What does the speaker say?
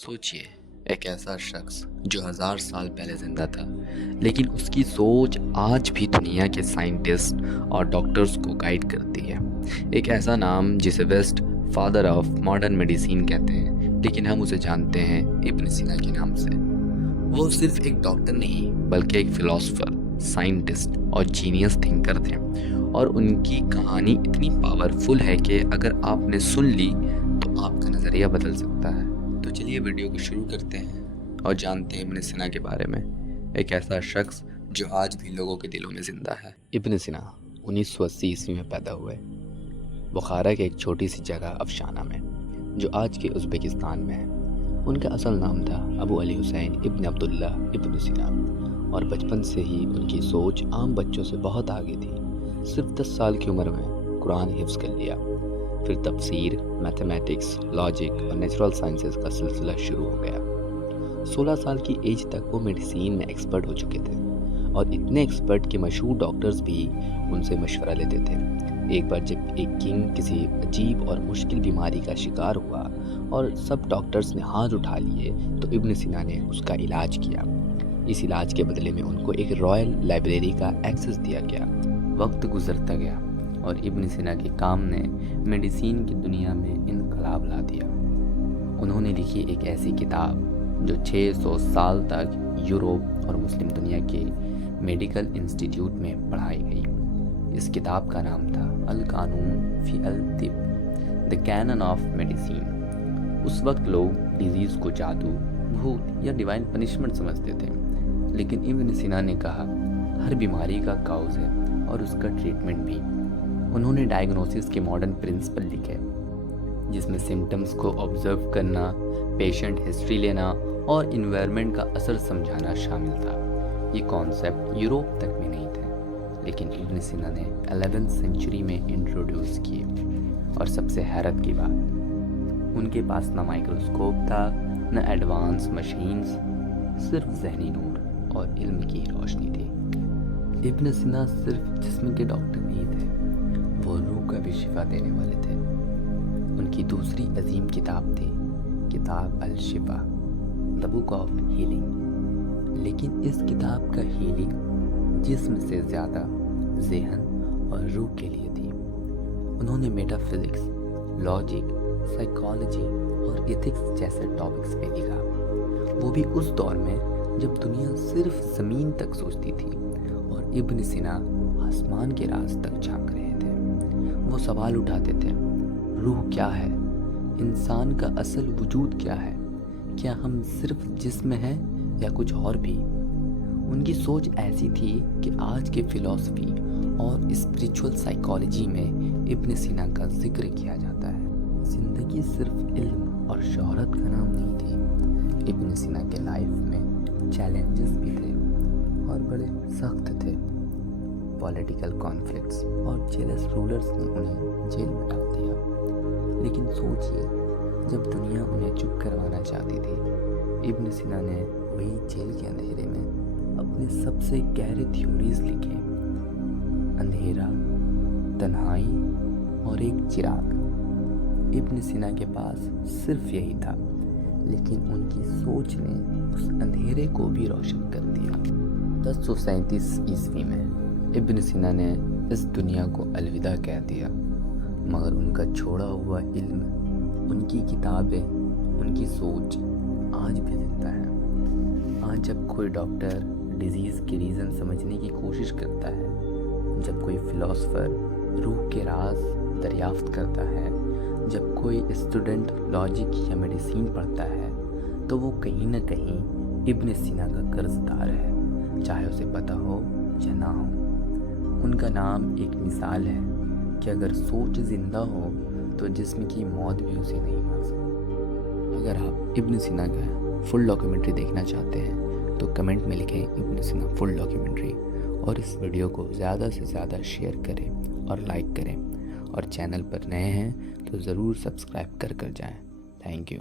सोचिए, एक ऐसा शख्स जो 1000 साल पहले जिंदा था, लेकिन उसकी सोच आज भी दुनिया के साइंटिस्ट और डॉक्टर्स को गाइड करती है। एक ऐसा नाम जिसे west father of modern medicine कहते हैं, लेकिन हम उसे जानते हैं इब्न सीना के नाम से। वो सिर्फ एक डॉक्टर नहीं, बल्कि एक फिलोसोफर, साइंटिस्ट और जीनियस थिंकर थे। और उनकी कहानी इतनी पावरफुल है कि अगर आपने सुन ली तो आपका नज़रिया बदल सकता है। तो चलिए वीडियो को शुरू करते हैं और जानते हैं इब्न सीना के बारे में, एक ऐसा शख्स जो आज भी लोगों के दिलों में ज़िंदा है। इब्न सीना 1980 ईस्वी में पैदा हुए बुखारा की एक छोटी सी जगह अफशाना में, जो आज के उज़्बेकिस्तान में है। उनका असल नाम था अबू अली हुसैन इब्न अब्दुल्ला इब्न सीना, और बचपन से ही उनकी सोच आम बच्चों से बहुत आगे थी। सिर्फ 10 साल की उम्र में कुरान हिफ्ज़ कर लिया, फिर तफसीर, मैथमेटिक्स, लॉजिक और नेचुरल साइंसेस का सिलसिला शुरू हो गया। 16 साल की एज तक वो मेडिसिन में एक्सपर्ट हो चुके थे, और इतने एक्सपर्ट कि मशहूर डॉक्टर्स भी उनसे मशवरा लेते थे। एक बार जब एक किंग किसी अजीब और मुश्किल बीमारी का शिकार हुआ और सब डॉक्टर्स ने हाथ उठा लिए, तो इब्न सीना ने उसका इलाज किया। इस इलाज के बदले में उनको एक रॉयल लाइब्रेरी का एक्सेस दिया गया। वक्त गुजरता गया और इब्न सीना के काम ने मेडिसिन की दुनिया में इनकलाब ला दिया। उन्होंने लिखी एक ऐसी किताब जो 600 साल तक यूरोप और मुस्लिम दुनिया के मेडिकल इंस्टीट्यूट में पढ़ाई गई। इस किताब का नाम था अल कानून फी अल तिब, द कैनन ऑफ मेडिसिन। उस वक्त लोग डिजीज़ को जादू, भूत या डिवाइन पनिशमेंट समझते थे, लेकिन इब्न सीना ने कहा हर बीमारी का काउज है और उसका ट्रीटमेंट भी। उन्होंने डायग्नोसिस के मॉडर्न प्रिंसिपल लिखे, जिसमें सिम्टम्स को ऑब्जर्व करना, पेशेंट हिस्ट्री लेना और इन्वायरमेंट का असर समझाना शामिल था। ये कॉन्सेप्ट यूरोप तक में नहीं थे, लेकिन इब्न सीना ने 11वीं सेंचुरी में इंट्रोड्यूस किए। और सबसे हैरत की बात, उनके पास ना माइक्रोस्कोप था, न एडवांस मशीन्स, सिर्फ जहनी नूर और इल्म की रोशनी थी। इब्न सीना सिर्फ जिस्म के डॉक्टर नहीं थे, वो रूह का भी शिफा देने वाले थे। उनकी दूसरी अजीम किताब थी किताब अल शिफा, द बुक ऑफ हीलिंग। लेकिन इस किताब का हीलिंग जिस्म से ज़्यादा ज़हन और रूह के लिए थी। उन्होंने मेटाफिजिक्स, लॉजिक, साइकोलॉजी और एथिक्स जैसे टॉपिक्स पे लिखा, वो भी उस दौर में जब दुनिया सिर्फ ज़मीन तक सोचती थी और इब्न सीना आसमान के राज तक झांक रहे थे। वो सवाल उठाते थे, रूह क्या है? इंसान का असल वजूद क्या है? क्या हम सिर्फ जिस्म हैं या कुछ और भी? उनकी सोच ऐसी थी कि आज के फिलॉसफी और स्पिरिचुअल साइकोलॉजी में इब्न सीना का जिक्र किया जाता है। ज़िंदगी सिर्फ इल्म और शोहरत का नाम नहीं थी। इब्न सीना के लाइफ में चैलेंजेस भी थे और बड़े सख्त थे। पॉलिटिकल कॉन्फ्लिक्ट्स और जेलस रूलर्स ने उन्हें जेल में डाल दिया। लेकिन सोचिए, जब दुनिया उन्हें चुप करवाना चाहती थी, इब्न सीना ने वही जेल के अंधेरे में अपने सबसे गहरे थ्योरीज लिखे। अंधेरा, तन्हाई और एक चिराग। इब्न सीना के पास सिर्फ यही था, लेकिन उनकी सोच ने उस अंधेरे को भी रोशन कर दिया। 1037 ईस्वी में इब्न सीना ने इस दुनिया को अलविदा कह दिया, मगर उनका छोड़ा हुआ इल्म, उनकी किताबें, उनकी सोच आज भी जिंदा है। आज जब कोई डॉक्टर डिजीज़ के रीज़न समझने की कोशिश करता है, जब कोई फिलोसोफर रूह के राज दरियाफ्त करता है, जब कोई स्टूडेंट लॉजिक या मेडिसिन पढ़ता है, तो वो कहीं ना कहीं इब्न सीना का कर्जदार है, चाहे उसे पता हो या ना हो। उनका नाम एक मिसाल है कि अगर सोच ज़िंदा हो तो जिस्म की मौत भी उसे नहीं मार सकती। अगर आप इब्न सीना का फुल डॉक्यूमेंट्री देखना चाहते हैं तो कमेंट में लिखें इब्न सीना फुल डॉक्यूमेंट्री, और इस वीडियो को ज़्यादा से ज़्यादा शेयर करें और लाइक करें, और चैनल पर नए हैं तो ज़रूर सब्सक्राइब कर जाएं। Thank you.